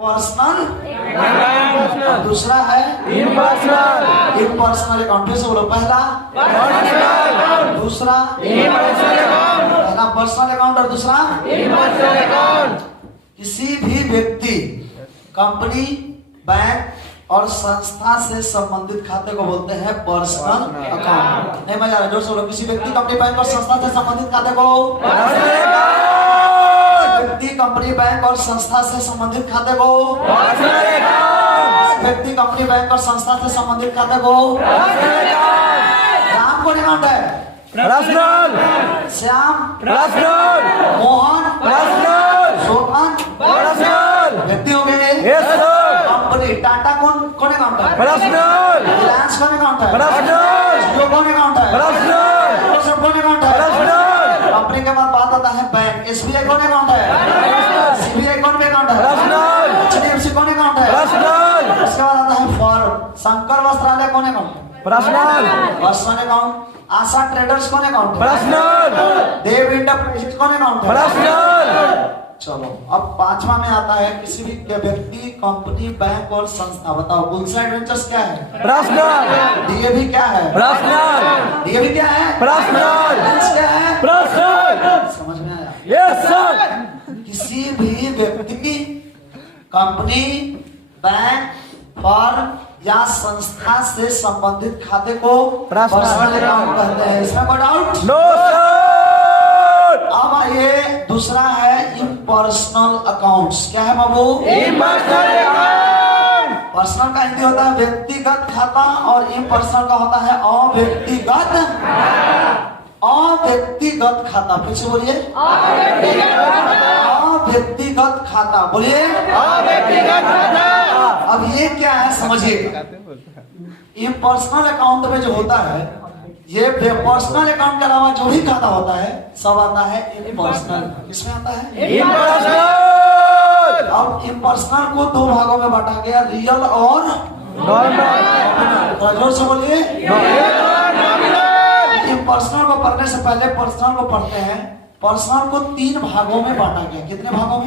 Personal, दूसरा है impersonal. Impersonal account, फिर से बोलो, पहला दूसरा पहला पर्सनल अकाउंट और दूसरा इम्पर्सनल अकाउंट। किसी भी व्यक्ति, कंपनी, बैंक और संस्था से संबंधित खाते को बोलते हैं पर्सनल अकाउंट। नहीं मजा आ रहा, जोर से बोलो। किसी व्यक्ति, कंपनी, बैंक और संस्था से संबंधित खाते को, व्यक्ति, कंपनी, बैंक और संस्था से संबंधित खाते को, व्यक्ति, कंपनी, बैंक और संस्था से संबंधित खाते को। राम कौन अकाउंट है? Personal. Shyam personal. Mohan personal. Soman personal. व्यक्ति हो गए। Yes sir. कंपनी, टाटा कौन अकाउंट है? पर्सनल। रिलायंस कौन अकाउंट है? पर्सनल। जियो कौन अकाउंट है? पर्सनल। कौन अकाउंट है? पर्सनल। कंपनी के बाद बात आता है बैंक। एसबीआई कौन अकाउंट है? सीबीआई कौन अकाउंट है? पर्सनल। एचडीएफसी कौन अकाउंट है? पर्सनल। उसके बाद आता है फॉर्म। शंकर वस्त्रालय कौन अकाउंट है? Personal. Personal account. Asha traders कौन अकाउंट है? पर्सनल। देव इंटरप्राइजेज कौन अकाउंट है? पर्सनल। चलो, अब पांचवा में आता है किसी भी व्यक्ति, कंपनी, बैंक और संस्था। बताओ, गुलशन एडवेंचर्स क्या है? पर्सनल। डीएवी क्या है? पर्सनल। डीएवी क्या है? पर्सनल। क्या है? पर्सनल। समझ में आया? Yes sir. किसी भी व्यक्ति, कंपनी, बैंक, फर्म या संस्था से संबंधित खाते को पर्सनल अकाउंट कहते हैं। इसमें कोई डाउट? No sir. अब आइए, दूसरा है इम्पर्सनल अकाउंट्स। क्या है बाबू? Impersonal account. पर्सनल का हिंदी होता है व्यक्तिगत खाता और इम्पर्सनल का होता है अव्यक्तिगत खाता। फिर से बोलिए, अव्यक्तिगत खाता। बोलिए, अव्यक्तिगत खाता। अब ये क्या है समझिए। इम्पर्सनल अकाउंट में जो होता है, ये पर्सनल अकाउंट के अलावा जो भी खाता होता है सब आता है इम्पर्सनल। इसमें आता है इम्पर्सनल। अब इम्पर्सनल को दो भागों में बांटा गया, रियल और नॉमिनल। जोर से बोलिए, इम्पर्सनल को पढ़ने से पहले पर्सनल को पढ़ते हैं। पर्सनल को तीन भागों में बांटा गया। कितने भागों में?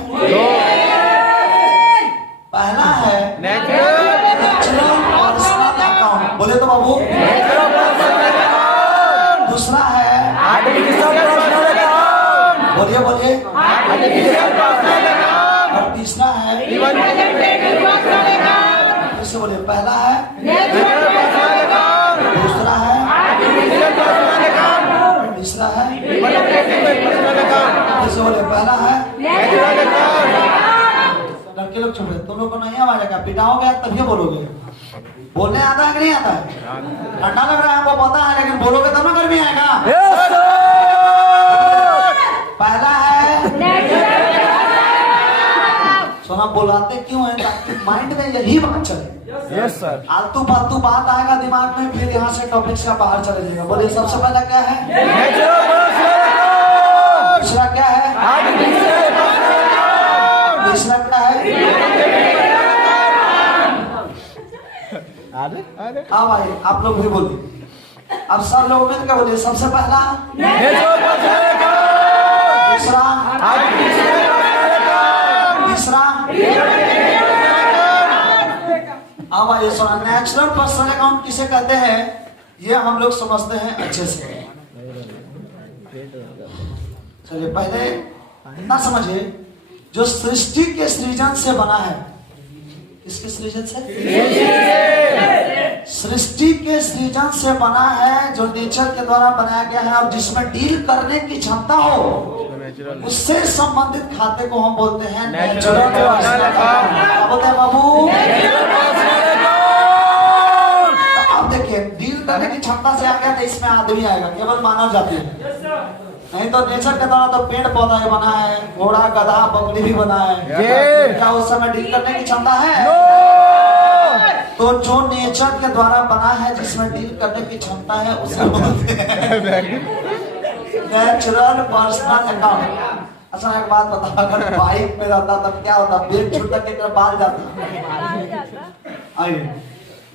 पहला है नेचुरल पर्सनल अकाउंट। बोले तो बाबू। दूसरा है आर्टिफिशियल पर्सनल अकाउंट। बोलिए बोलिए। Artificial personal account. और तीसरा है इमरजेंसी पर्सनल अकाउंट। फिर से बोलिए, पहला है नेचुरल पर्सनल अकाउंट। दूसरा है आर्टिफिशियल पर्सनल अकाउंट। तीसरा है इमरजेंसी पर्सनल अकाउंट। फिर से बोलिए, पहला है नेचुरल अकाउंट। लड़के लोग छुप रहे, तुम लोग को नहीं आवाज आएगा, पिटाओगे तभी बोलोगे। बोलने आता है कि नहीं आता है? ठंडा लग रहा है हमको पता है, लेकिन बोलोगे तब ना गर्मी आएगा। Yes sir. पहला है सोना, बुलाते क्यों है? ताकि माइंड में यही बात चले। Yes sir. आलतू फालतू बात आएगा दिमाग में, फिर यहाँ से टॉपिक से बाहर चले जाएगा। बोलिए, सबसे पहला क्या है? Natural personal account. दूसरा क्या है? Artificial personal account. तीसरा क्या है? अब आइए, आप लोग भी बोलिए। अब सब लोग मिलकर बोलिए, सबसे पहला नेचुरल पर्सनल अकाउंट। दूसरा आर्टिफिशियल पर्सनल अकाउंट। तीसरा। अब आइए सुना, नेचुरल पर्सनल अकाउंट किसे कहते हैं ये हम लोग समझते हैं अच्छे से। चलिए, पहले इतना समझिए, जो सृष्टि के सृजन से बना है। किसके सृजन से? सृष्टि के सृजन से बना है, जो नेचर के द्वारा बनाया गया है और जिसमें डील करने की क्षमता हो, उससे संबंधित खाते को हम बोलते हैं नेचुरल पर्सनल अकाउंट। क्या बोलते हैं बाबू? अब देखिए, डील करने की क्षमता से आ गया तो इसमें आदमी आएगा, केवल मानव जाति है। नहीं तो नेचर के द्वारा तो पेड़ पौधा ही बना है, घोड़ा, गधा, बकरी भी बना है। क्या उस समय डील करने की क्षमता है? तो जो नेचर के द्वारा बना है, जिसमें डील करने की क्षमता है, उसे बोलते हैं नेचुरल पर्सनल अकाउंट। अच्छा, एक बात बताओ, अगर बाइक में रहता तब क्या होता? ब्रेक छूटता के बाहर जाता। आइए,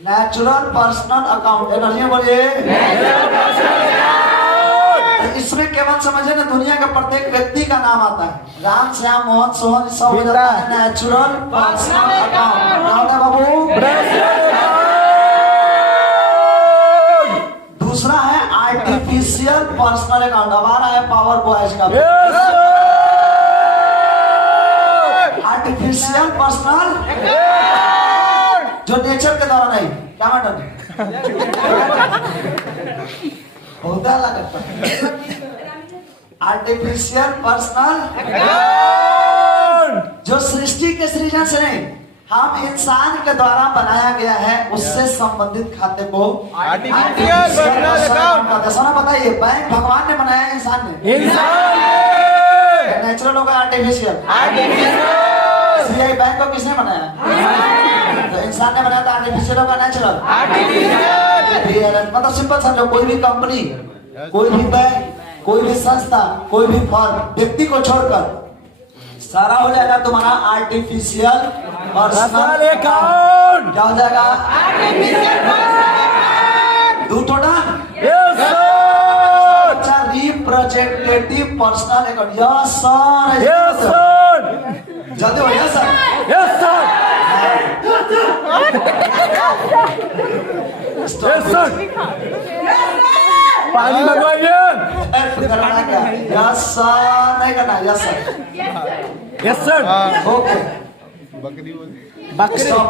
नेचुरल पर्सनल अकाउंट। एनर्जी बोलिए। इसमें केवल समझे ना, दुनिया के प्रत्येक व्यक्ति का नाम आता है। राम, श्याम, मोहन, सोहन, सब हो जाता है नेचुरल पर्सनल आप Yes, sir. आर्टिफिशियल पर्सनल जो नेचर के द्वारा नहीं, क्या मैटर बहुत अलग करता है। आर्टिफिशियल पर्सनल जो सृष्टि के सृजन से नहीं, हम इंसान के द्वारा बनाया गया है, उससे संबंधित खाते को आर्टिफिशियल पर्सनल अकाउंट। सोना बताइए, बैंक भगवान ने बनाया है, इंसान ने? इंसान नेचुरल होगा आर्टिफिशियल। सीआई बैंक को किसने बनाया? तो इंसान ने बनाया, तो आर्टिफिशियल होगा नेचुरल? मतलब सिंपल समझो, कोई भी कंपनी, कोई भी बैंक, कोई भी संस्था, कोई भी फर्म, व्यक्ति को छोड़कर सारा हो जाएगा तुम्हारा आर्टिफिशियल पर्सनल अकाउंट। क्या हो जाएगा? दो थोड़ा Yes, sir. अच्छा, representative personal account. Yes sir, Yes, sir. जल्दी हो। Yes sir, Yes, sir. Yes, sir. पानी मंगवाइए। करना क्या? यस सर नहीं करना। Yes sir, Yes, sir. Okay. बकरी स्टॉप।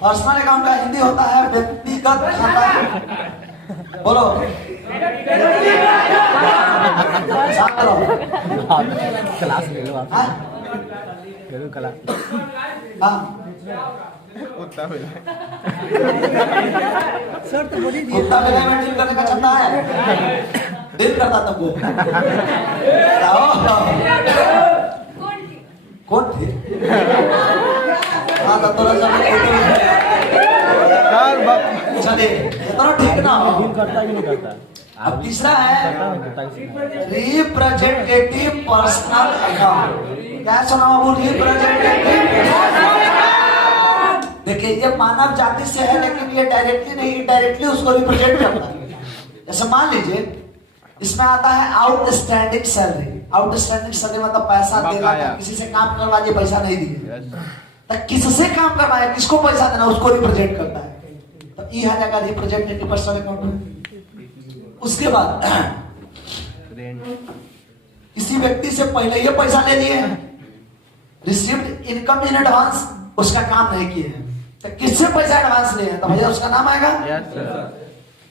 पर्सनल अकाउंट का हिंदी होता है व्यक्तिगत खाता। बोलो, शांत रहो। क्लास ले लो आप। हाँ? ले लो क्लास। हाँ। कुत्ता मिला। कुत्ता बिलाई में डील करने का क्षमता है? डील करता तुमको? कौन थे? हाँ, तो थोड़ा सा चलिए, इतना ठीक ना हो। करता ही नहीं करता। अब तीसरा है रिप्रेजेंटेटिव पर्सनल अकाउंट। क्या सुना वो? रिप्रेजेंटेटिव। देखिए, ये मानव जाति से है, लेकिन ये डायरेक्टली नहीं, इनडायरेक्टली उसको रिप्रेजेंट करता है। जैसे मान लीजिए, इसमें आता है आउटस्टैंडिंग सैलरी। आउटस्टैंडिंग सैलरी मतलब पैसा देना, किसी से काम करवा दिए, पैसा नहीं दिए, तो किससे काम करवाया, किसको पैसा देना, उसको रिप्रेजेंट करता है। तो ये आ जाएगा रिप्रेजेंटेटिव पर्सनल अकाउंट में। उसके बाद किसी व्यक्ति से पहले ये पैसा ले लिए, रिसीव्ड इनकम इन एडवांस, उसका काम नहीं किए हैं, तो किससे पैसा एडवांस लिए हैं, तो भैया उसका नाम आएगा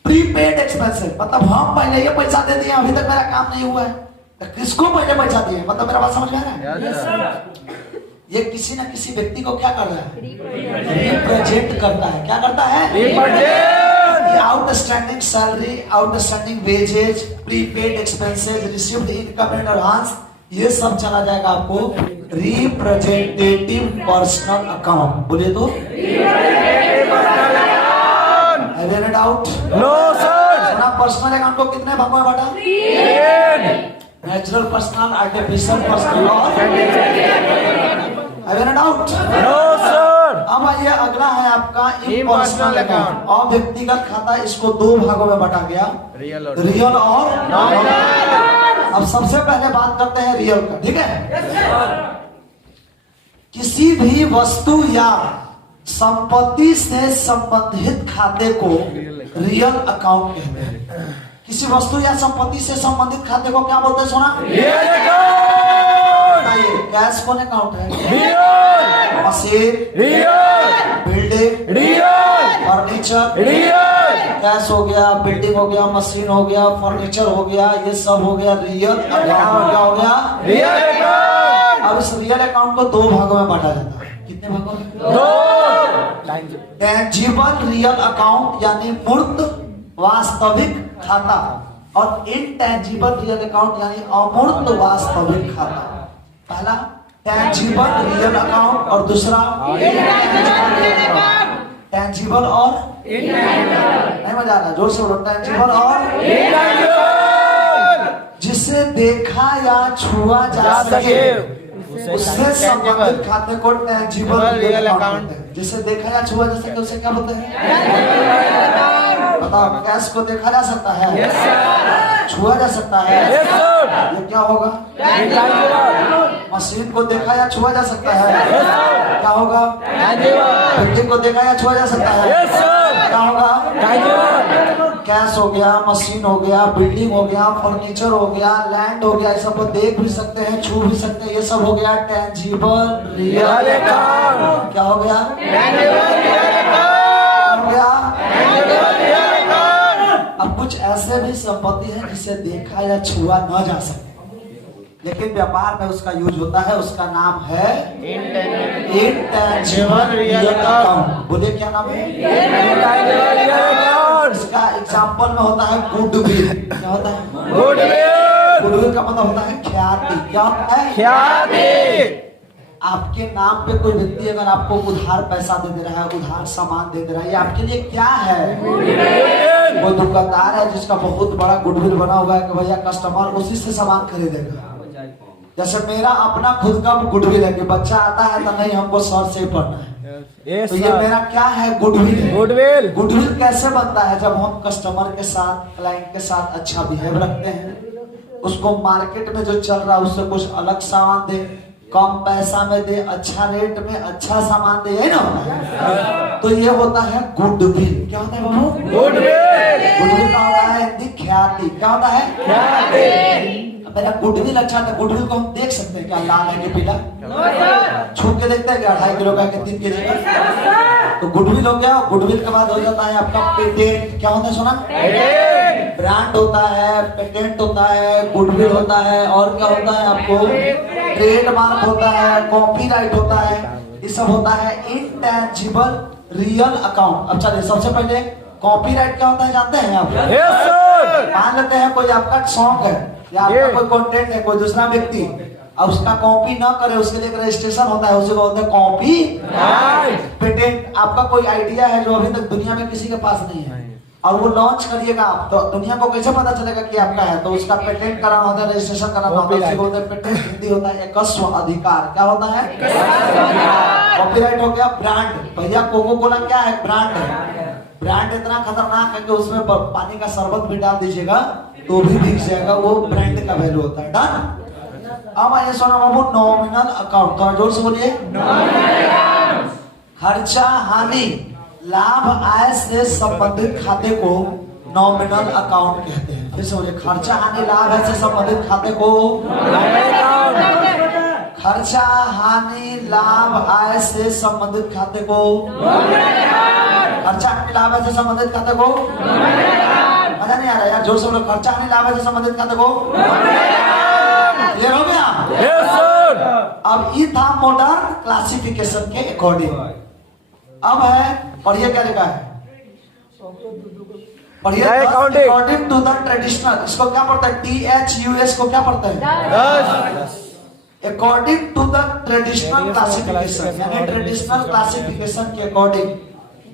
प्रीपेड एक्सपेंसेस। मतलब हम पहले ये पैसा दे दिए, अभी तक मेरा काम नहीं हुआ है, तो किसको पहले पैसा दिए? मतलब मेरा बात समझ में आ रहा है? ये किसी ना किसी व्यक्ति को क्या कर रहा है? रिप्रेजेंट करता है। क्या करता है? Outstanding salary, outstanding wages, prepaid expenses, received income in advance, ये सब चला जाएगा आपको रिप्रेजेंटेटिव पर्सनल अकाउंट। बोलिए तो, एनी डाउट? No sir. सुना, पर्सनल अकाउंट को कितने भागों में बांटा? नेचुरल पर्सनल, आर्टिफिशियल पर्सनल और एनी डाउट? No sir. अब आइए, अगला है आपका इम्पर्सनल अकाउंट और व्यक्तिगत खाता। इसको दो भागों में बांटा गया, रियल और नॉमिनल। अब सबसे पहले बात करते हैं रियल का, ठीक है? किसी भी वस्तु या संपत्ति से संबंधित खाते को रियल अकाउंट कहते हैं। किसी वस्तु या संपत्ति से संबंधित खाते को क्या बोलते हैं? सोना, रियल अकाउंट। कैश कौन अकाउंट है? Real. Machine real. Building real. Furniture real. Cash हो गया, बिल्डिंग हो गया, मशीन हो गया, फर्नीचर हो गया, ये सब हो गया रियल अकाउंट। क्या हो गया? Real account. अब इस रियल अकाउंट को दो भागों में बांटा जाता है। कितने भागों में? दो। टेंजिबल रियल अकाउंट यानी मूर्त वास्तविक खाता, और इनटेंजिबल रियल अकाउंट यानी अमूर्त वास्तविक खाता। पहला टेंजिबल रियल अकाउंट और दूसरा टेंजिबल और नहीं मजा आ रहा, जोर से बोलो। टेंजिबल और जिसे देखा या छुआ जा सके, उससे संबंधित खाते को टेंजिबल रियल अकाउंट। जिसे देखा या छुआ जा सके उसे क्या बोलते हैं? बताओ, कैश को देखा जा सकता है, छुआ जा सकता है, ये क्या होगा? मशीन को देखा या छुआ जा सकता है, क्या होगा? बिल्डिंग को देखा या छुआ जा सकता है, क्या होगा? कैश हो गया, मशीन हो गया, बिल्डिंग हो गया, फर्नीचर हो गया, लैंड हो गया, ये सब को देख भी सकते हैं, छू भी सकते हैं, ये सब हो गया टेंजिबल रियल अकाउंट। क्या हो गया? हो गया। अब कुछ ऐसे भी संपत्ति है जिसे देखा या छुआ न जा सके, लेकिन व्यापार में उसका यूज होता है, उसका नाम है इंटेंजिबल रियल अकाउंट। बोलिए क्या नाम है? Intangible real account. इसका एग्जांपल में होता है गुडविल। क्या होता है? गुडविल। गुडविल का मतलब होता है ख्याति। क्या होता है? ख्याति। आपके नाम पे कोई व्यक्ति अगर आपको उधार पैसा दे दे रहा है, उधार सामान दे दे रहा है, ये आपके लिए क्या है? वो दुकानदार है जिसका बहुत बड़ा गुडविल बना हुआ है कि भैया कस्टमर उसी से सामान खरीदेगा। जैसे मेरा अपना खुद का गुडविल है कि बच्चा आता है तो नहीं हमको सर से पढ़ना है, तो ये मेरा क्या है? गुडविल है। गुडविल। गुडविल कैसे बनता है? जब हम कस्टमर के साथ, क्लाइंट के साथ अच्छा बिहेव रखते हैं, उसको मार्केट में जो चल रहा है उससे कुछ अलग सामान दे, कम पैसा में दे, अच्छा रेट में अच्छा सामान दे, यही ना होता है? तो ये होता है गुडविल। क्या होता है बाबू? गुडविल। गुडविल का होता है हिंदी ख्याति। क्या होता है? ख्याति। मेरा गुडविल अच्छा था, गुडविल को हम देख सकते हैं क्या लाल है कि पीला? छू के देखते हैं क्या 2.5 किलो का कि 3 kg का? तो गुडविल हो गया। गुडविल के बाद हो जाता है आपका पेटेंट। क्या होता है सोना? पेटेंट। ब्रांड होता है, पेटेंट होता है, गुडविल होता है, और क्या होता है आपको? ट्रेडमार्क होता है, कॉपीराइट होता है, ये सब होता है इंटेंजिबल रियल अकाउंट। अब चलिए सबसे पहले कॉपीराइट क्या होता है जानते हैं आप? Yes sir. मान लेते हैं कोई आपका सॉन्ग है या आपका कोई कंटेंट है, कोई दूसरा व्यक्ति अब उसका कॉपी ना करे, उसके लिए रजिस्ट्रेशन होता है, उसे बोलते हैं कॉपी। पेटेंट आपका कोई आइडिया है जो अभी तक दुनिया में किसी के पास नहीं है और वो लॉन्च करिएगा आप, तो दुनिया को कैसे पता चलेगा कि आपका है? तो उसका पेटेंट कराना होता है, रजिस्ट्रेशन कराना होता है, उसे बोलते हैं पेटेंट। हिंदी होता है एकस्व अधिकार। क्या होता है? कॉपीराइट हो गया। ब्रांड, भैया कोको कोला क्या है? ब्रांड है। ब्रांड इतना खतरनाक है कि उसमें पानी का शरबत भी डाल दीजिएगा तो भी बिक जाएगा, वो ब्रांड का वैल्यू होता है। डन। अब आइए सोना बाबू नॉमिनल अकाउंट। तो जोर से बोलिए। खर्चा हानि लाभ आय से संबंधित खाते को नॉमिनल अकाउंट कहते हैं। फिर से बोलिए। खर्चा हानि लाभ आय से संबंधित खाते को खर्चा हानि लाभ आय से संबंधित खाते को खर्चा हानि लाभ आय से संबंधित खाते को मजा नहीं आ रहा यार, जोर से बोलो। खर्चा हानि लाभ आय से संबंधित खाते को क्लियर हो गया? Yes sir. अब ये था मॉडर्न क्लासिफिकेशन के अकॉर्डिंग। अब है पढ़िए क्या लिखा है? पढ़िए अकॉर्डिंग टू द ट्रेडिशनल। इसको क्या पढ़ता है? THUS को क्या पढ़ता है? According to the traditional classification, यानी ट्रेडिशनल क्लासिफिकेशन के अकॉर्डिंग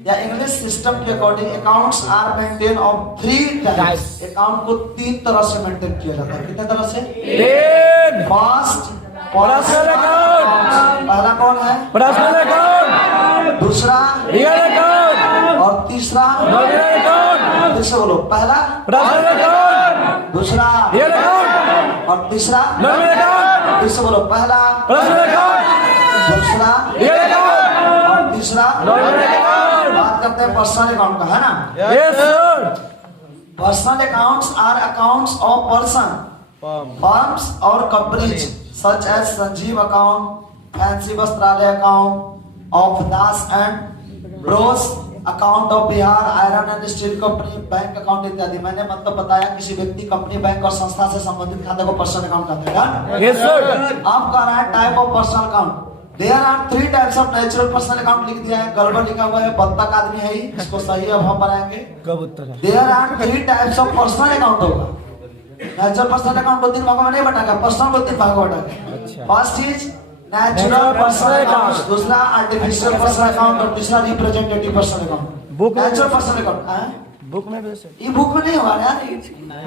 या इंग्लिश सिस्टम के according accounts are maintain of 3 types. Account को 3 तरह से मेंटेन किया जाता है। कितने तरह से? 3। First personal account. पहला कौन है? Personal account. दूसरा रियल अकाउंट। और तीसरा नॉमिनल अकाउंट। फिर से बोलो। पहला पर्सनल अकाउंट, दूसरा रियल अकाउंट और तीसरा नॉमिनल अकाउंट। फिर से बोलो। पहला पर्सनल अकाउंट, दूसरा रियल अकाउंट और तीसरा नॉमिनल अकाउंट। बात करते हैं पर्सनल अकाउंट का, है ना? Yes sir. Personal accounts are accounts of person, firms और companies such as Sanjeev account, fancy वस्त्रालय account of Das and bros, account of Bihar iron and steel company, bank account इत्यादि। मैंने मतलब बताया किसी व्यक्ति, कंपनी, बैंक और संस्था से संबंधित खाते को पर्सनल अकाउंट कहते हैं। Yes sir. अब कह रहा है type of personal account. There are 3 types of natural personal account लिख दिया है, गड़बड़ लिखा हुआ है, बत्तख आदमी है ही, इसको सही अब हम बनाएंगे। कबूतर। There are 3 types of personal account होगा। नेचुरल पर्सनल अकाउंट को 3 भागों में नहीं बांटा, पर्सनल को 3 भागों में बांटा। First is natural personal account, दूसरा आर्टिफिशियल पर्सनल अकाउंट और तीसरा representative personal account. Natural personal account book में ये बुक में नहीं होगा यार,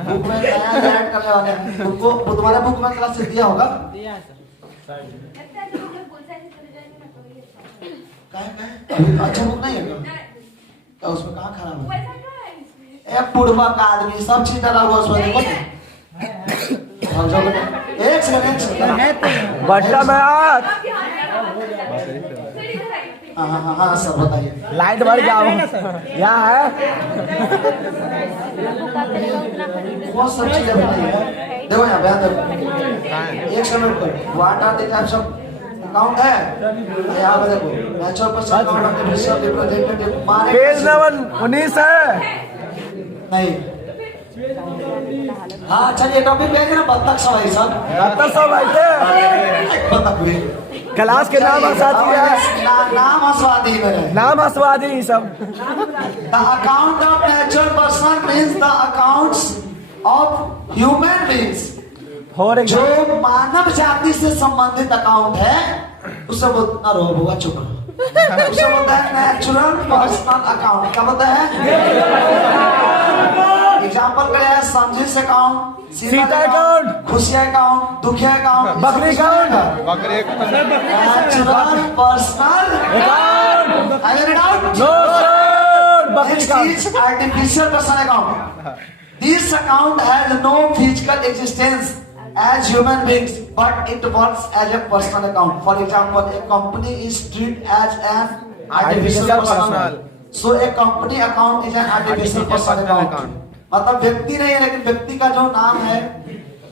बुक में नया ऐड करने वाले हैं। तुमको तुम्हारे बुक में क्लास से दिया होगा। अच्छा बुक नहीं है क्या? उसमें कहाँ खराब है? एक पूर्वा का आदमी सब चीज डाला हुआ उसमें, देखो एक सेकंड बट्टा में हाँ सर बताइए। लाइट बढ़ जाओ यहाँ है बहुत सब चीजें बताइए। देखो यहाँ बयान देखो, एक मिनट करो। What are the types of account है यहाँ पे देखो। Natural person account of the representative माने पेज नंबर 19 है। नहीं। हाँ चलिए टॉपिक पे आगे ना बत्तख सवारी सर। बत्तख सब आते बत्तख भी क्लास के नाम आसादी है। नाम आस्वादी मेरे। नाम आस्वादी ही सब। The account of natural person means the accounts of human beings. जो मानव जाति से संबंधित अकाउंट है उसे बोलना रो होगा चुप रहो। उसे बोलता है नेचुरल पर्सनल अकाउंट। क्या बोलता है? एग्जाम्पल क्या है? समझिस account, Sita account, Khushiya account, Dukhiya account, बकरी account, natural personal account. Have you doubt? No sir. बकरी Next account is artificial personal account. This account has no physical existence as human beings, but it works as a personal account. For example, a company is treated as an artificial personal account. So a company account is an artificial personal account. मतलब व्यक्ति नहीं है लेकिन व्यक्ति का जो नाम है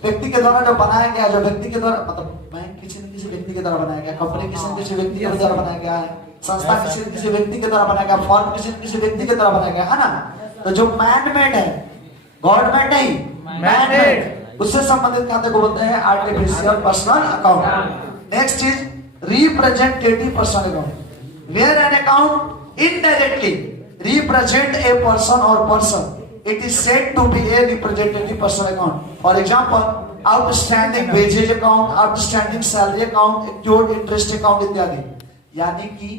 व्यक्ति के द्वारा जो बनाया गया, जो व्यक्ति के द्वारा मतलब बैंक किसी न किसी व्यक्ति के द्वारा बनाया गया, कंपनी किसी न किसी व्यक्ति के द्वारा बनाया गया है, संस्था किसी न किसी व्यक्ति के द्वारा बनाया गया, फर्म किसी न किसी व्यक्ति के द्वारा बनाया गया है ना। तो जो मैन मेड है, गवर्नमेंट नहीं, मैन मेड, उससे संबंधित खाते को बोलते हैं artificial personal account. Next is representative personal account, where an account indirectly represent a person और person, it is said to be a representative personal account. For example, outstanding wages account, outstanding salary account, accrued interest account इत्यादि। यानी कि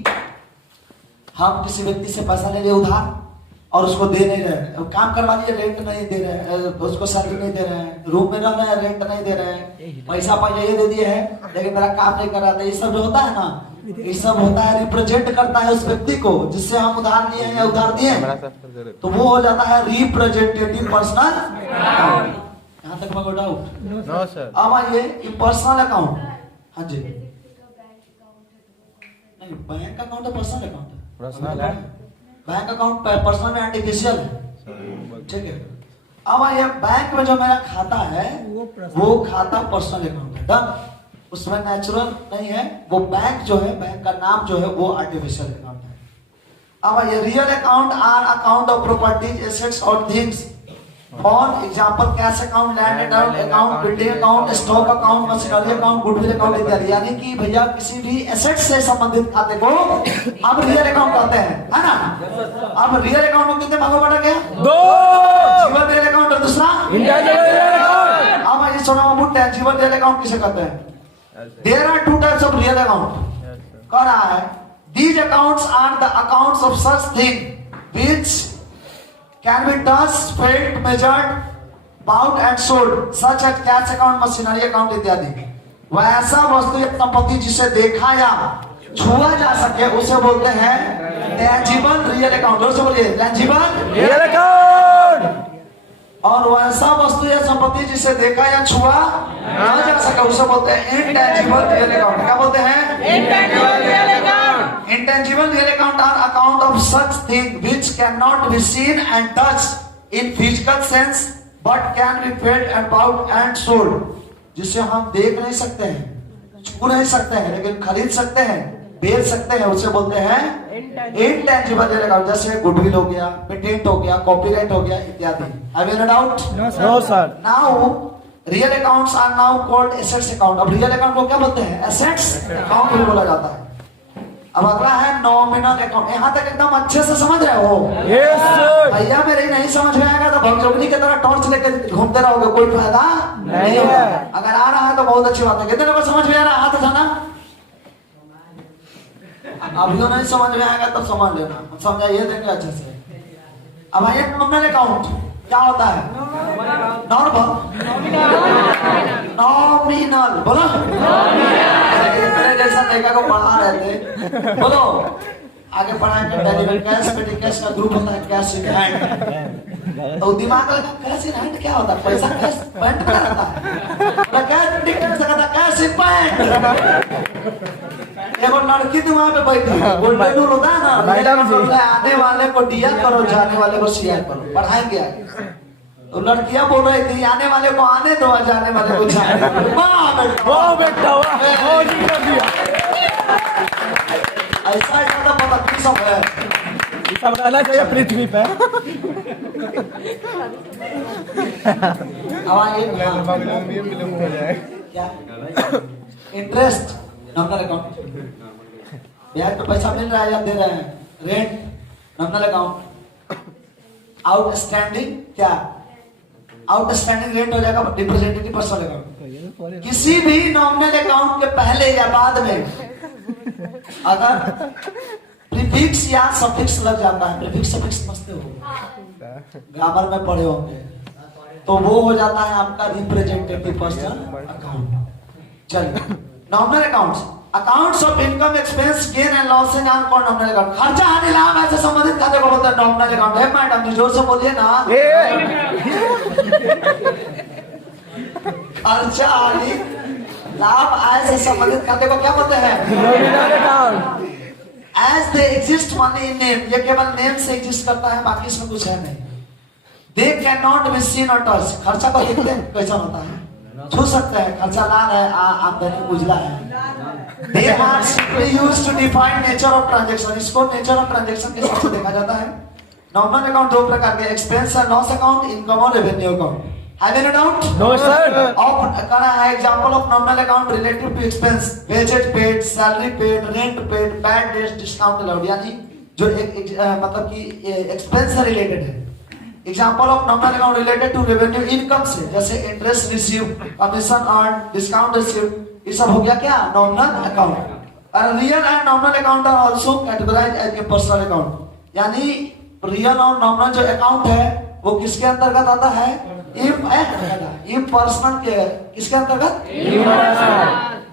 हम किसी व्यक्ति से पैसा ले रहे उधार और उसको दे नहीं रहे, काम करवा दिए रेंट नहीं दे रहे, उसको सैलरी नहीं दे रहे हैं, रूम में रह रहे हैं रेंट नहीं दे रहे हैं, पैसा ये दे दिए हैं लेकिन मेरा काम नहीं कर रहा था। ये सब जो होता है ना, ये सब होता है रिप्रेजेंट करता है उस व्यक्ति को जिससे हम उधार लिए हैं या उधार दिए हैं, तो वो हो जाता है रिप्रेजेंटेटिव पर्सनल अकाउंट। यहाँ तक मेरे को डाउट? No sir. अब आइए पर्सनल अकाउंट। हाँ जी, नहीं बैंक अकाउंट है, पर्सनल अकाउंट है। पर्सनल है, बैंक अकाउंट पर्सनल में आर्टिफिशियल है, ठीक है। अब आइए बैंक में जो मेरा खाता है वो खाता पर्सनल अकाउंट है, डन। उसमें नेचुरल नहीं है, वो बैंक जो है, बैंक का नाम जो है वो आर्टिफिशियल अकाउंट है। अब ये real account are account of properties, assets और things. For example cash account, land account, building account, stock account, machinery account, goodwill account इत्यादि। यानी कि भैया किसी भी एसेट से संबंधित खाते को अब रियल अकाउंट कहते हैं, है ना। अब रियल अकाउंट में कितने भागों बांटा गया? 2। जीवन रियल अकाउंट और दूसरा इंटेंजिबल रियल अकाउंट। अब ये सुना बाबू टेंजिबल रियल अकाउंट किसे कहते हैं? There are two types of real account. कह रहा है these accounts are the accounts of such thing which can be touched, felt, measured, bought and sold, such as cash account, machinery account इत्यादि। वह ऐसा वस्तु या संपत्ति जिसे देखा या छुआ जा सके उसे बोलते हैं टेंजिबल रियल अकाउंट। और से बोलिए टेंजिबल रियल अकाउंट। और वैसा वस्तु या संपत्ति जिसे देखा या छुआ न जा सके उसे बोलते हैं इनटेंजिबल रियल अकाउंट। क्या बोलते हैं? Intangible real account. Intangible real account are account of such thing which can not be seen and touched in physical sense but can be felt and bought and sold, जिसे हम देख नहीं सकते हैं, छू नहीं सकते हैं, लेकिन खरीद सकते हैं, बेच सकते हैं, उसे बोलते हैं इनटेंजिबल रियल अकाउंट। जैसे गुडविल हो गया, पेटेंट हो गया, कॉपीराइट हो गया इत्यादि। Have you no doubt? No sir. Now real accounts are now called assets account. अब रियल अकाउंट को क्या बोलते हैं? एसेट्स अकाउंट भी बोला जाता है। अब अगला है नॉमिनल अकाउंट। यहाँ तक एकदम अच्छे से समझ रहे हो? Yes sir. भैया मेरे नहीं समझ में आएगा तो भगजोगनी की तरह टॉर्च लेकर घूमते रहोगे, कोई फायदा नहीं है। अगर आ रहा है तो बहुत अच्छी बात है। कितने लोगों को समझ में आ रहा है? हाथ उठाना। अभी तो नहीं समझ में आएगा तो समझ लेना, समझाइए देंगे अच्छे से। अब आइए नॉमिनल अकाउंट क्या होता है? नॉमिनल बोलो। मेरे जैसा लड़का को पढ़ा रहे थे, बोलो आगे पढ़ाएंगे। डेली कैश, पेटी कैश का ग्रुप होता है, कैश इन हैंड। तो दिमाग लगा कैश इन हैंड क्या होता है? पैसा कैश पैंट में रहता है, कैश पेटी कैश कहता कैश इन पैंट। एगो लड़की थी वहां पे बैठी, गोल्डन रूल होता है ना, मैडम जी। आने वाले को दिया करो, जाने वाले को सिया करो, पढ़ाएंगे आगे। तो लड़कियां बोल रही थी आने वाले को आने दो, जाने वाले को जाने दो। वाह बेटा वाह, बहुत ही कर दिया। ऐसा ज्यादा पता सब है। ये सब रहना चाहिए पृथ्वी पे। अब आइए क्या इंटरेस्ट, नॉमिनल अकाउंट, ब्याज पे पैसा मिल रहा है या दे रहे हैं, रेंट, नॉमिनल अकाउंट, आउटस्टैंडिंग क्या, आउटस्टैंडिंग रेंट हो जाएगा रिप्रेजेंटेटिव पर्सनल अकाउंट। किसी भी नॉमिनल अकाउंट के पहले या बाद में अगर प्रीफिक्स या सफिक्स लग जाता है, प्रीफिक्स सफिक्स समझते हो, ग्रामर में पढ़े होंगे, तो वो हो जाता है आपका रिप्रेजेंटेटिव पर्सनल अकाउंट। चलिए nominal accounts, accounts of income expense gain and losses are called nominal account. खर्चा हानि लाभ ऐसे संबंधित खाते को बोलते हैं नॉमिनल अकाउंट। है मैडम जी जोर से बोलिए ना। खर्चा हानि लाभ आय से संबंधित खाते को क्या बोलते हैं, nominal account. As they exist money in name, ये केवल नेम से एग्जिस्ट करता है, बाकी इसमें कुछ है नहीं। They can not be scene और टच, खर्चा को देखते हैं कैसा होता है, छू सकते हैं, खर्चा लाल है, आमदनी उजला है। They are simply used to define nature of transaction, इसको नेचर ऑफ ट्रांजेक्शन के हिसाब से देखा जाता है। नॉमिनल अकाउंट दो प्रकार के, एक्सपेंस और लॉस अकाउंट, इनकम और revenue account. Have any doubt? No sir. Of कहना है example of nominal account relative to expense, wages paid, salary paid, rent paid, bad debt discount allowed, यानी जो मतलब कि एक्सपेंस से रिलेटेड है। Example of nominal account related to revenue, income से, जैसे interest receive, commission earn, discount receive, ये सब हो गया क्या नॉमिनल अकाउंट। और real and nominal account are also categorized as a personal account, यानी रियल और नॉमिनल जो अकाउंट है वो किसके अंतर्गत आता है, पर्सनल के, किसके अंतर्गत,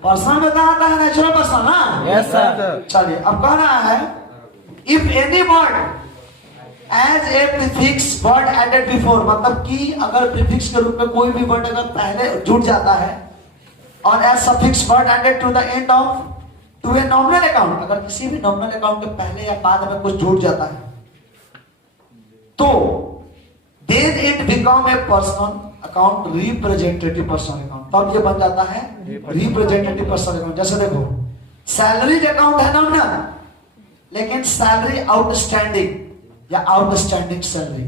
पर्सनल में आता है, नेचुरल पर्सनल ना। Yes sir. चलिए अब कह रहा है if any word as a prefix word added before, मतलब कि अगर प्रीफिक्स के रूप में कोई भी वर्ड अगर पहले जुड़ जाता है, और as suffix word added to the end of to a nominal account, अगर किसी भी नॉमिनल अकाउंट के पहले या बाद में कुछ जुड़ जाता है तो then it become a personal account, representative personal account, तब ये बन जाता है representative personal account। जैसे देखो सैलरी अकाउंट है नॉमिनल, लेकिन सैलरी आउटस्टैंडिंग या आउटस्टैंडिंग सैलरी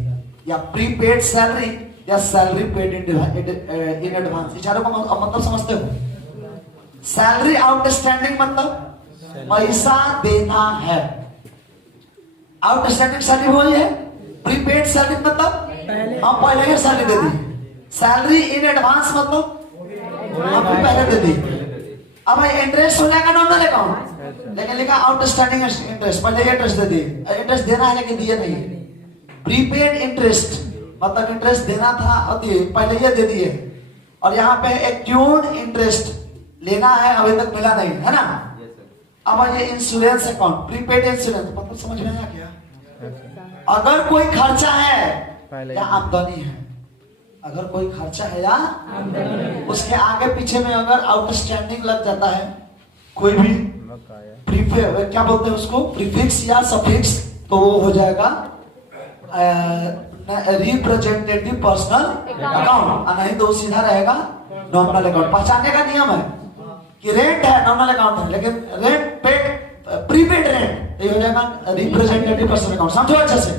या प्रीपेड सैलरी या सैलरी पेड इन एडवांस, इशारों का मतलब समझते हो। सैलरी आउटस्टैंडिंग मतलब पैसा देना है, आउटस्टैंडिंग सैलरी वही है, प्रीपेड सैलरी मतलब हम पहले ही सैलरी दे दी, सैलरी इन एडवांस मतलब हम पहले दे दी। अब इंटरेस्ट हो जाएगा नॉमिनल अकाउंट, लेकिन लिखा आउटस्टैंडिंग इंटरेस्ट, पहले ही इंटरेस्ट दे दिए, इंटरेस्ट देना है लेकिन दिए नहीं। प्रीपेड इंटरेस्ट मतलब इंटरेस्ट देना था और पहले ही दे दिए, और यहाँ पे एक्यूर्ड इंटरेस्ट लेना है, अभी तक मिला नहीं है ना। अब ये इंश्योरेंस अकाउंट, प्रीपेड इंश्योरेंस मतलब समझ में आया क्या, अगर कोई खर्चा है या आमदनी है, अगर कोई खर्चा है या उसके आगे पीछे में अगर आउटस्टैंडिंग लग जाता है, कोई भी क्या बोलते हैं उसको, प्रीफिक्स या सफिक्स, तो वो हो जाएगा रिप्रेजेंटेटिव पर्सनल अकाउंट, नहीं तो सीधा रहेगा नॉमिनल अकाउंट। पहचानने का नियम है कि रेंट है नॉमिनल अकाउंट है, लेकिन रेंट पेड प्रीपेड रेंट, ये हो जाएगा रिप्रेजेंटेटिव पर्सनल अकाउंट। समझो अच्छे से,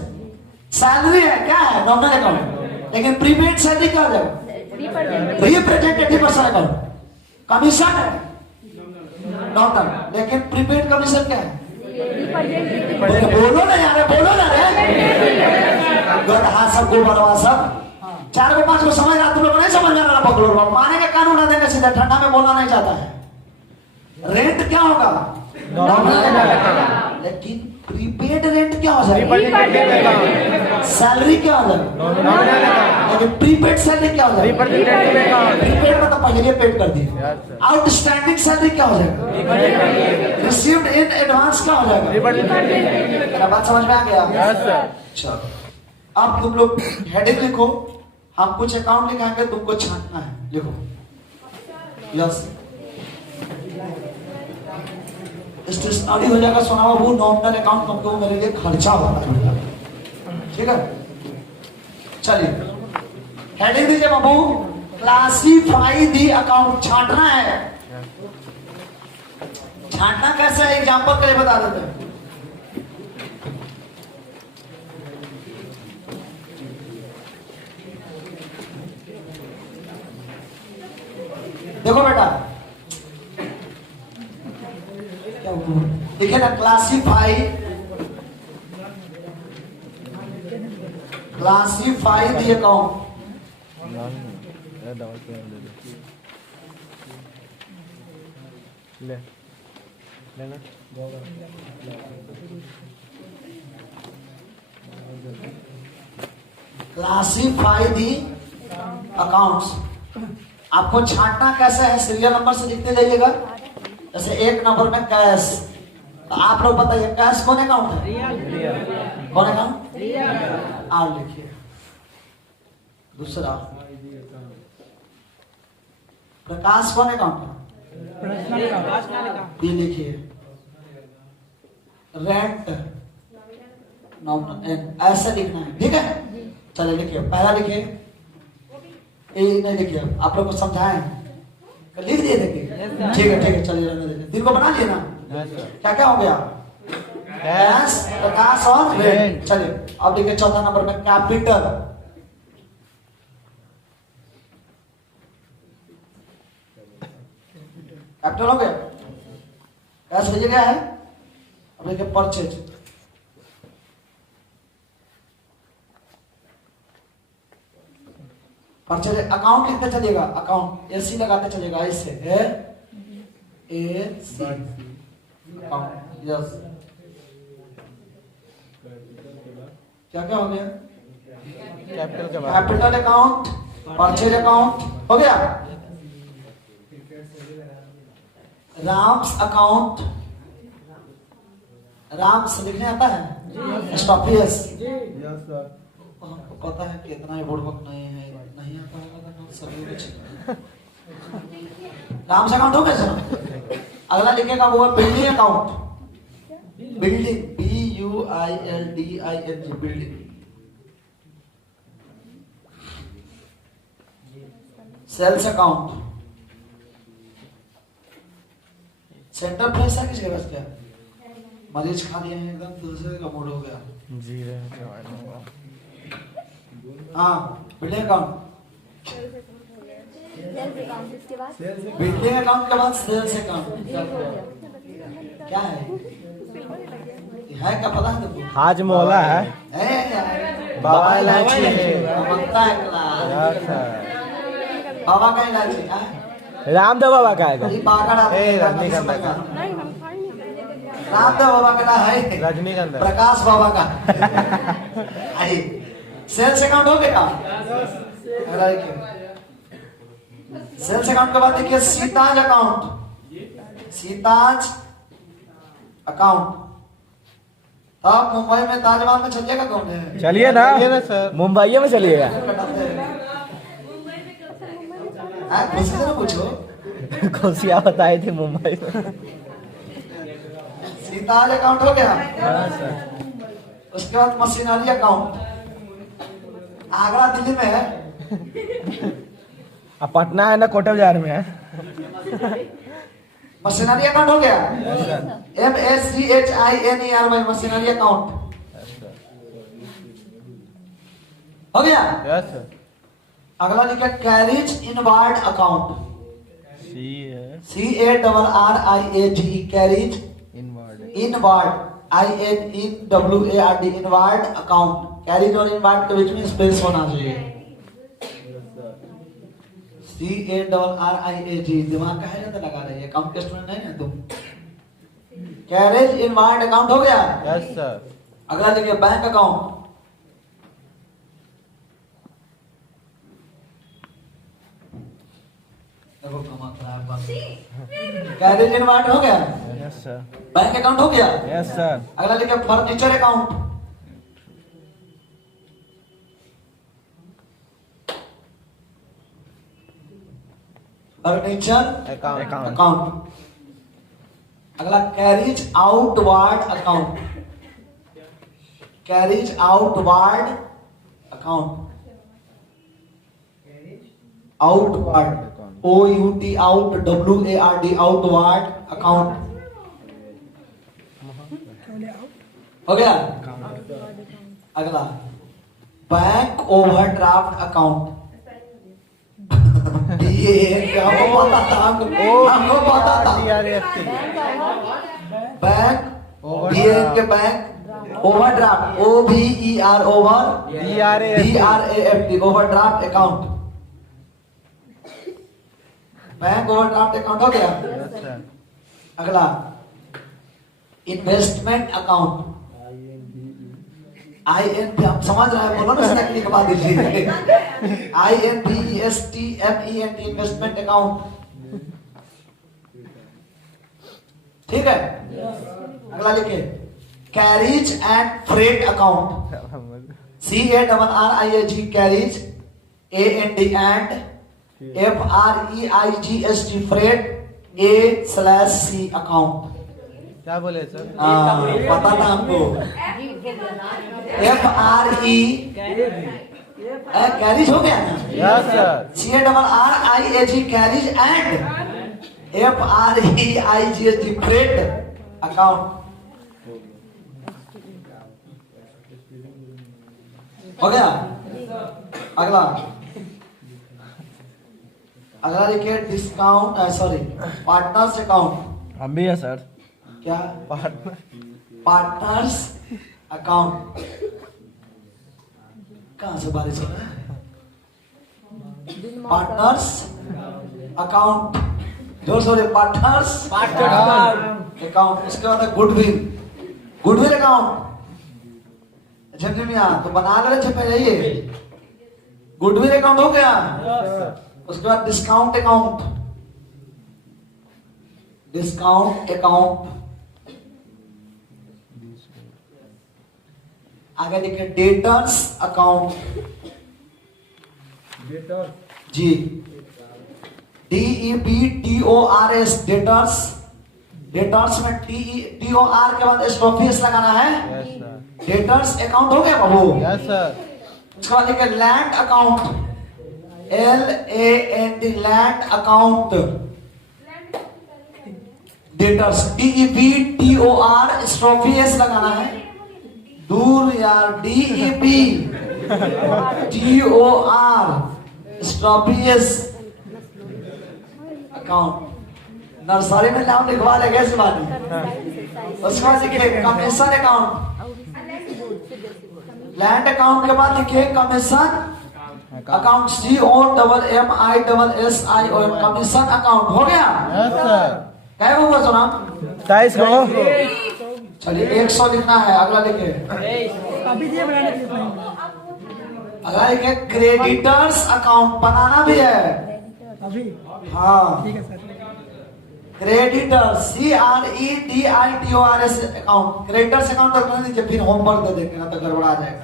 सैलरी है क्या है नॉमिनल अकाउंट, लेकिन प्रीपेड सैलरी क्या हो जाएगा रिप्रेजेंटेटिव पर्सनल अकाउंट। कमीशन है नॉमिनल, लेकिन प्रीपेड कमीशन क्या है, बोलो ना यार, बोलो ना रे, गधा सब गोबरवा सब, 4 को 5 को समझ रहा, तुम लोग नहीं समझ में रहा, पकड़ो माने का कानून आ देंगे सीधा, ठंडा में बोलना नहीं चाहता है। रेंट क्या होगा नॉमिनल, लेकिन प्रीपेड रेंट क्या हो जाएगा, सैलरी क्या हो जाएगा, लेकिन प्रीपेड सैलरी क्या हो जाएगा, प्रीपेड मतलब पहले ही पेड कर दिए। आउटस्टैंडिंग सैलरी क्या हो जाएगा, रिसीव्ड इन एडवांस क्या हो जाएगा। क्या बात समझ में आ गया? चलो अब तुम लोग हेडिंग लिखो, हम कुछ अकाउंट लिखाएंगे, तुमको छांटना है, लिखो। यस स्टेशनरी हो जाएगा सोना बाबू, नॉमिनल अकाउंट तुमको मेरे लिए खर्चा होगा, ठीक है। चलिए हेडिंग दीजिए बाबू, क्लासीफाई दी अकाउंट। छांटना है, छांटना कैसे है एग्जांपल के लिए बता देते हैं। देखो बेटा क्या देखिए ना, क्लासीफाई दी अकाउंट। ले लेना क्लासीफाई दी अकाउंट्स। आपको छांटना कैसे है, सीरियल नंबर से लिखते जाइएगा। जैसे एक नंबर में कैश, तो आप लोग बताइए कैश कौन अकाउंट है, कौन अकाउंट, आप लिखिए। दूसरा प्रकाश कौन अकाउंट है, ये लिखिए। रेंट नॉमिनल ऐसे लिखना है, ठीक है। चलिए लिखिए, पहला लिखिए, ये नहीं लिखिए, आप लोग को समझाएं, लिख दिए देखिए, ठीक है ठीक है। चलिए रहने दीजिए, दिन को बना लिए ना, क्या क्या हो गया, कैश, प्रकाश और रेंट। चलिए अब देखिए चौथा नंबर में कैपिटल। कैपिटल हो गया, कैश भेजा गया है। अब देखिए परचेज, परचेज अकाउंट लिखते चलिएगा, अकाउंट एसी लगाते चलिएगा, ऐसे ए सी अकाउंट, यस। क्या क्या हो गया, कैपिटल अकाउंट, परचेज अकाउंट हो गया। राम्स अकाउंट, राम्स लिखने आता है, स्टॉपियस, हमको पता है कितना ही बुड़बक नहीं है, नहीं आता होगा तो सभी कुछ। राम्स अकाउंट हो गया सर। अगला लिखेगा वो है building account, building BUILDING, building. Sales account, Center Fresh है किसके पास, क्या मरीज खा लिए हैं एकदम, दूसरे का मूड हो गया जी रे। हाँ बिल्डिंग अकाउंट, बिल्डिंग अकाउंट के बाद सेल्स अकाउंट। क्या है क्या पता है तुमको, आज मोला है, बाबा इलायची बनता है क्लास, बाबा का इलायची है, रामदेव बाबा का है, ये बागड़ा रजनीगंधा का, रामदेव बाबा का है, रजनीगंधा, प्रकाश बाबा का। आई सेल्स अकाउंट हो गया। सेल्स अकाउंट के बाद देखिए सीताज अकाउंट, सीताज अकाउंट। अब मुंबई में ताजमहल में चलिएगा कौन है, चलिए ना सर, मुंबई में चलिएगा। किसी से पूछो, खुशियाँ बताई थी मुंबई में। सीताज अकाउंट हो गया। उसके बाद मशीनरी अकाउंट, आगरा दिल्ली में है, अब पटना है ना कोटा बाजार में है। मशीनरी अकाउंट हो गया, MACHINERY, मशीनरी अकाउंट हो गया। Yes sir. अगला लिखा carriage inward account, CARRIAGE, carriage inward, INWARD, inward account. Carriage और इनवार्ड के बीच में स्पेस होना चाहिए। CARRIAGE, दिमाग का है तो लगा रही है, अकाउंट के स्टूडेंट नहीं है तुम। कैरेज इनवार्ड अकाउंट हो गया। Yes sir. अगला देखिए बैंक अकाउंट, कैरेज इनवार्ड हो गया। Yes sir. बैंक अकाउंट हो गया। Yes sir. अगला लिखिए furniture account, furniture account. Account. अगला carriage outward account, carriage outward account, outward OUT out WARD outward account. हो गया। अगला बैंक ओवरड्राफ्ट अकाउंट, ये हमको पता था, हमको पता था। बैंक के bank overdraft OVER over DRAFT overdraft account, bank overdraft account हो गया। अगला इन्वेस्टमेंट अकाउंट, INV आप समझ रहे हैं, बोलो ना तकनीक बता दीजिए। INVESTMENT इन्वेस्टमेंट अकाउंट, ठीक है। अगला लिखिए carries and freight account, CARRIAG carries AND and FREIGST freight A/C account. क्या बोले सर? पता था हमको। FRE कैरीज हो गया ना? Yes sir. CARRIAG carries and FREIGST freight account. हो गया। अगला लिखिए डिस्काउंट सॉरी पार्टनर्स अकाउंट, हम भी है सर। क्या पार्टनर पार्टनर्स अकाउंट, कहां से बारिश हो रहा है? पार्टनर्स अकाउंट, जोर से पार्टनर्स अकाउंट। उसके बाद गुडविल अकाउंट। झंझमिया तो बना ले छपे जाइए। गुडविल अकाउंट हो गया। उसके बाद डिस्काउंट अकाउंट, आगे देखिए डेटर्स अकाउंट जी, DEBTORS डेटर्स। डेटर्स में TOR के बाद स्टॉफियस लगाना है। डेटर्स अकाउंट हो गया बाबू? Yes sir. उसके बाद देखिए land account, LAND land account. Debtors DEBTOR स्टॉफियस लगाना है। दूर यार, DEBTOR स्टॉफियस अकाउंट। नर्सरी में नाम लिखवा लेंगे इस बात में। उसके बाद देखिए कमीशन अकाउंट, लैंड अकाउंट के बाद देखिए commission account, COMMISSION commission account. हो गया? Yes sir. क्या हुआ सुना? 23 को। चलिए 100 लिखना है। अगला लिखिए क्रेडिटर्स अकाउंट बनाना भी है अभी। हाँ ठीक है sir. Creditors CREDITORS account. Creditors account तक नहीं दीजिए, फिर होमवर्क दे देंगे ना तो गड़बड़ा जाएगा।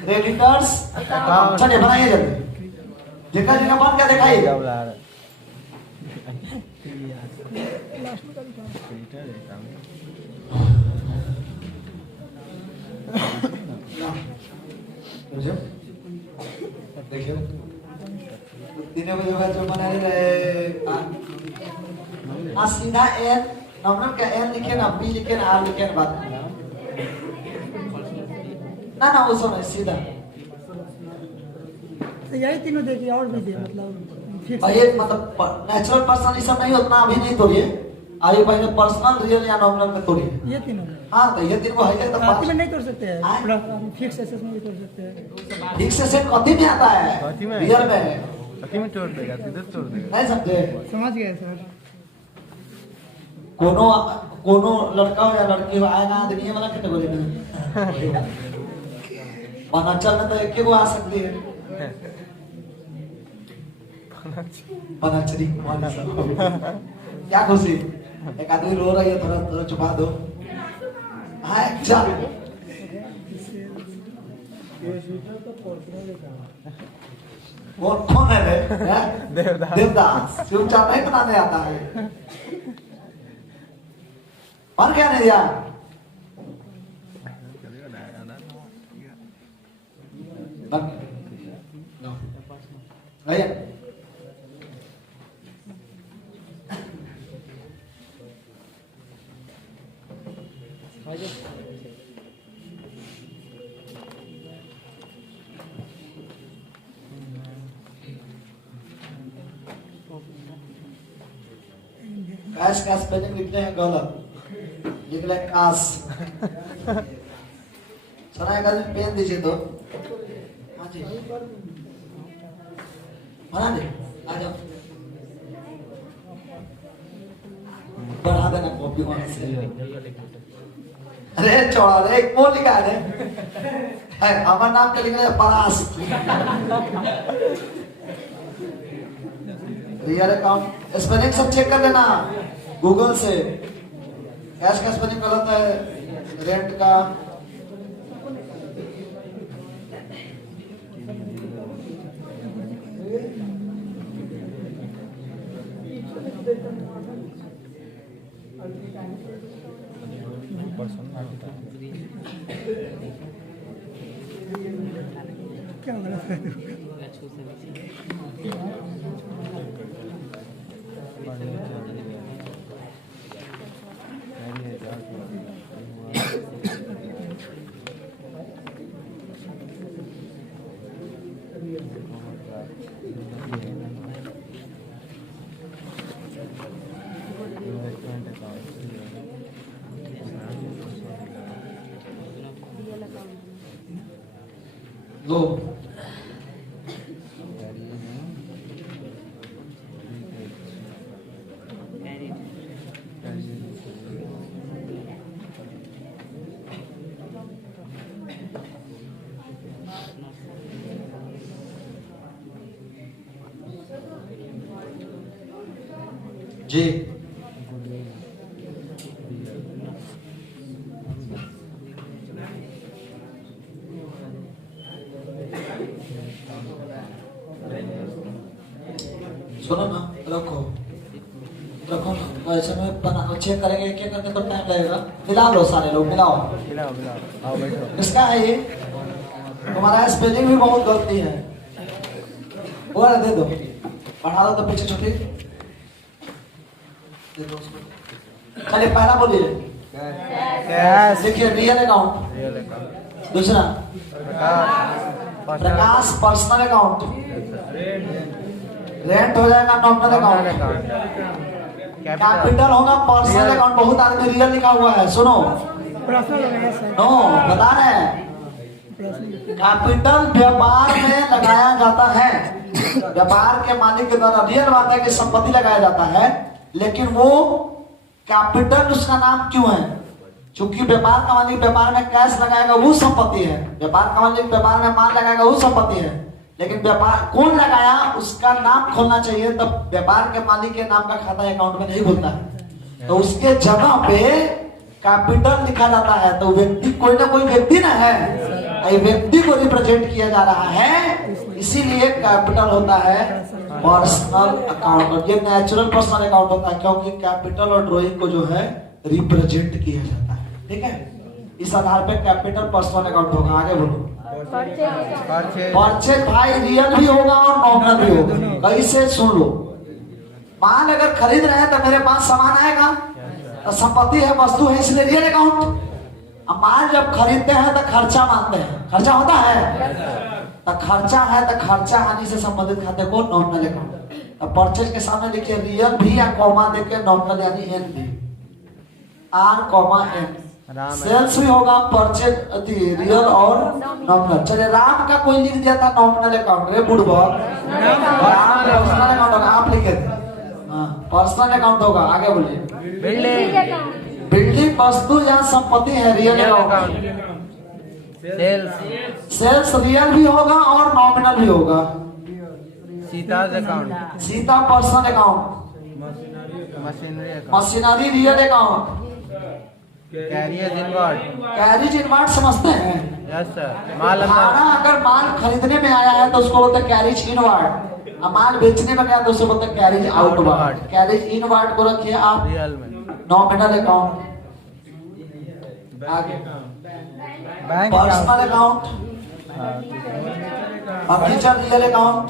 क्रेडिटर्स अकाउंट चलिए बनाइए जल्दी। जिनका जिनका बन क्या दिखाइए। देखिए 3 बजे बाद जो बना रहे सीधा एन नॉर्मल का एन लिखे ना, बी लिखे ना, आर लिखे ना, बात ना वो सब सीधा। तो यही तीनों देखिए और भी दे मतलब ये मतलब नेचुरल पर्सन ये सब नहीं उतना अभी नहीं तोड़िए, अभी पहले पर्सनल रियल या नॉमिनल में तोड़िए। ये तीनों हाँ तो ये तीन को है तो कॉपी में नहीं तोड़ सकते हैं, पूरा फिक्स एसेस में भी तोड़ सकते हैं। फिक्स एसेट कॉपी में आता है, रियल में कॉपी में तोड़ देगा, सीधे तोड़ देगा। नहीं समझे? समझ गए सर। कोनो लड़का हो या लड़की हो आएगा आदमी वाला कैटेगरी में बनाचल में तो एक ही को आ सकती है। बनाचरी वाली सब क्या खुशी, एक आदमी रो रही है, थोड़ा थोड़ा छुपा दो। हाँ चल कौन है रे? देवदास। चुपचाप नहीं बनाने आता है। और क्या नहीं दिया? भैया कैश का स्पेलिंग लिखते हैं गलत, लिख ले काश। सुना है कल पेन दीजिए तो। हाँ जी बना दे, आ जाओ बढ़ा देना कॉपी वहां से। अरे चौड़ा रे एक वो लिखा है हमारा नाम का लिख रहे परास। रियल अकाउंट स्पेलिंग सब चेक कर लेना गूगल से। कैश का स्पेलिंग गलत है, रेंट का क्या गलत है? लो जी सुनो ना, रखो रखो ना, तो ऐसे में बना चेक करेंगे एक एक करके तो टाइम लगेगा। मिला लो सारे लोग, मिलाओ मिलाओ मिलाओ, आओ बैठो। किसका है ये? तुम्हारा स्पेलिंग भी बहुत गलती है। वो वाला दे दो, पढ़ा दो तो पीछे छुट्टी दे दो उसको। चलिए पहला बोलिए कैश, देखिए रियल अकाउंट। Real account. दूसरा प्रकाश, प्रकाश पर्सनल अकाउंट। रेंट हो जाएगा नॉमिनल अकाउंट। कैपिटल होगा पर्सनल अकाउंट। बहुत आदमी रियल लिखा हुआ है, सुनो पर्सनल हो गया सर। नो बता रहे हैं। कैपिटल व्यापार में लगाया जाता है, व्यापार के मालिक के द्वारा। रियल बात है कि संपत्ति लगाया जाता है, लेकिन वो कैपिटल उसका नाम क्यों है? क्योंकि व्यापार का मालिक व्यापार में कैश लगाएगा वो संपत्ति है, व्यापार का मालिक व्यापार में माल लगाएगा वो संपत्ति है। लेकिन व्यापार कौन लगाया उसका नाम खोलना चाहिए, तब व्यापार के मालिक के नाम का खाता अकाउंट में नहीं खुलता है। तो उसके जगह पे कैपिटल लिखा जाता है। तो व्यक्ति कोई ना कोई व्यक्ति ना है, व्यक्ति को रिप्रेजेंट किया जा रहा है, इसीलिए कैपिटल होता है पर्सनल अकाउंट। और ये नेचुरल पर्सनल अकाउंट होता है क्योंकि कैपिटल और ड्रॉइंग को जो है रिप्रेजेंट किया जाता है। ठीक है, इस आधार पे कैपिटल पर्सनल अकाउंट होगा। आगे बोलो। परचेज भाई रियल भी होगा और नॉमिनल भी होगा। कैसे सुन लो, माल अगर खरीद रहे हैं तो मेरे पास सामान आएगा, तो संपत्ति है, वस्तु है, इसलिए रियल अकाउंट। अब माल जब खरीदते हैं तो खर्चा मानते हैं, खर्चा होता है, तो खर्चा है तो खर्चा हानि से संबंधित खाते को नॉमिनल अकाउंट। तो परचेज के सामने लिखिए रियल भी या कॉमा देके नॉमिनल यानी एन भी, आर कॉमा एन। सेल्स भी होगा परचेज रियल और नॉमिनल। चलिए राम का कोई लिख दिया था नॉमिनल अकाउंट, रे बुढ़वा पर्सनल अकाउंट होगा, आप लिखे थे। हाँ पर्सनल अकाउंट होगा। आगे बोलिए। बिल्डिंग वस्तु या संपत्ति है, रियल अकाउंट। सेल्स रियल भी होगा और नॉमिनल भी होगा। Sita account, Sita personal account. Machinery account, machinery real account. Carrier inward, carriage inward समझते हैं? Yes sir. माल हमारा अगर माल खरीदने में आया है तो उसको बोलते हैं कैरिज इनवर्ड, और माल बेचने में गया तो उसको बोलते हैं कैरिज आउटवर्ड। कैरिज इनवर्ड को रखिए आप रियल में। Nominal account. आगे bank personal account, furniture real account,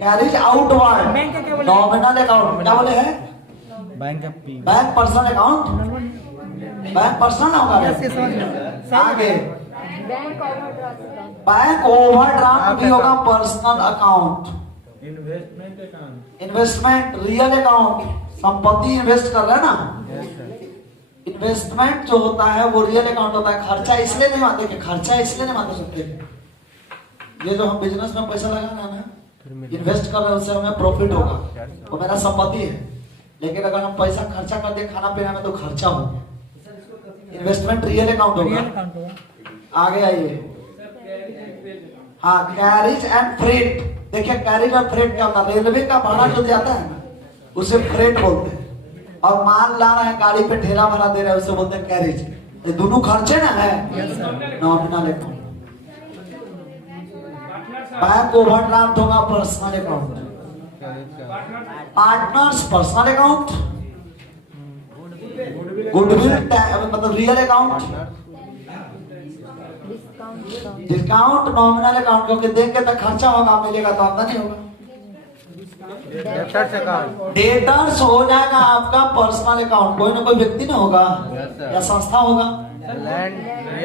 carriage outward bank का क्या बोले? नॉमिनल अकाउंट, क्या बोले हैं? बैंक का P bank personal account, bank personal होगा। यस यस समझ गया आगे bank overdraft account, bank overdraft भी होगा personal account. Investment real account, संपत्ति इन्वेस्ट कर रहे हैं ना, इन्वेस्टमेंट जो होता है वो रियल अकाउंट होता है। खर्चा इसलिए नहीं मानते कि खर्चा इसलिए नहीं मान सकते, ये जो हम बिजनेस में पैसा लगा रहे हैं ना, इन्वेस्ट कर रहे हैं, उससे हमें प्रॉफिट होगा, वो मेरा संपत्ति है। लेकिन अगर हम पैसा खर्चा कर दे खाना पीना में तो खर्चा होगा। इन्वेस्टमेंट रियल अकाउंट रियल होगा। अकाउंट होगा। आगे आइए, हाँ कैरिज एंड फ्रेट। देखिए कैरिज और फ्रेट क्या होता है? रेलवे का भाड़ा जो जाता है ना उसे फ्रेट बोलते हैं, और माल ला रहे हैं गाड़ी पे ढेला भरा दे रहे हैं उसे बोलते हैं कैरिज। ये दोनों खर्चे ना है नॉमिनल अकाउंट। बैंक ओवरड्राफ्ट होगा personal account. Partners personal account, goodwill मतलब real account, discount discount nominal account, क्योंकि देख के तो खर्चा होगा, मिलेगा तो आमदनी होगा। डेटर्स अकाउंट डेटर्स हो जाएगा आपका पर्सनल अकाउंट, कोई ना कोई व्यक्ति ना होगा या संस्था होगा। लैंड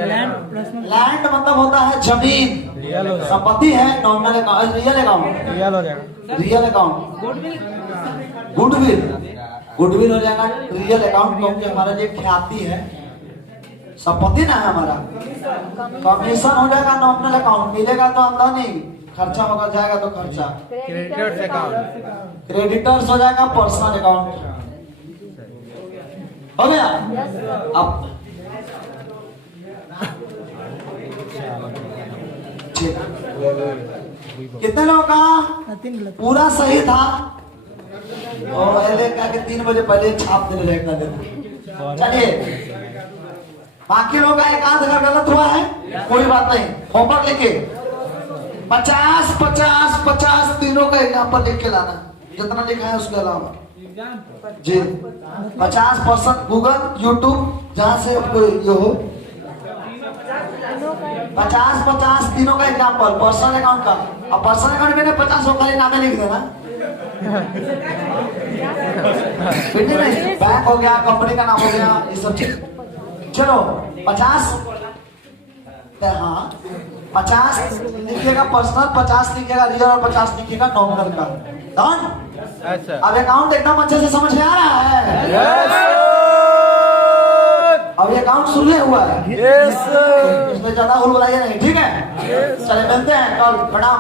लैंड पर्सनल लैंड मतलब होता है जमीन, रियल हो जाएगा संपत्ति है nominal account, real account, real हो जाएगा रियल अकाउंट। गुडविल, गुडविल हो जाएगा रियल अकाउंट, क्योंकि हमारा जो ख्याति है संपत्ति ना है हमारा। कमीशन हो जाएगा नॉमिनल अकाउंट, मिलेगा तो आमदनी, खर्चा होगा जाएगा तो खर्चा। क्रेडिटर्स अकाउंट क्रेडिटर्स हो जाएगा पर्सनल अकाउंट। हो गया? अब ठीक। कितने लोगों का 3 गलत पूरा सही था? और पहले क्या कि 3 बजे पहले छाप देने रहेगा देना। चलिए बाकी लोग का एक आध अगर गलत हुआ है कोई बात नहीं, होमवर्क लेके 50-50-50 तीनों का एग्जाम्पल लिख के लाना, जितना लिखा है उसके अलावा जी। 50% गूगल यूट्यूब जहाँ से आपको ये हो, 50-50 तीनों का एग्जाम्पल पर्सनल अकाउंट का। और पर्सनल अकाउंट में 50 हो खाली नामे लिख देना, नहीं बैंक हो गया, कंपनी का नाम हो गया, ये सब चीज। चलो 50, हाँ 50 लिखिएगा पर्सनल, 50 लिखिएगा रियल और 50 लिखिएगा नॉमिनल का। डन? अच्छा अब अकाउंट एकदम अच्छे से समझ में आ रहा है? अब ये अकाउंट शुरू हुआ है, इसमें ज्यादा हुल बुलाइए नहीं, ठीक है? चले मिलते हैं कल, प्रणाम।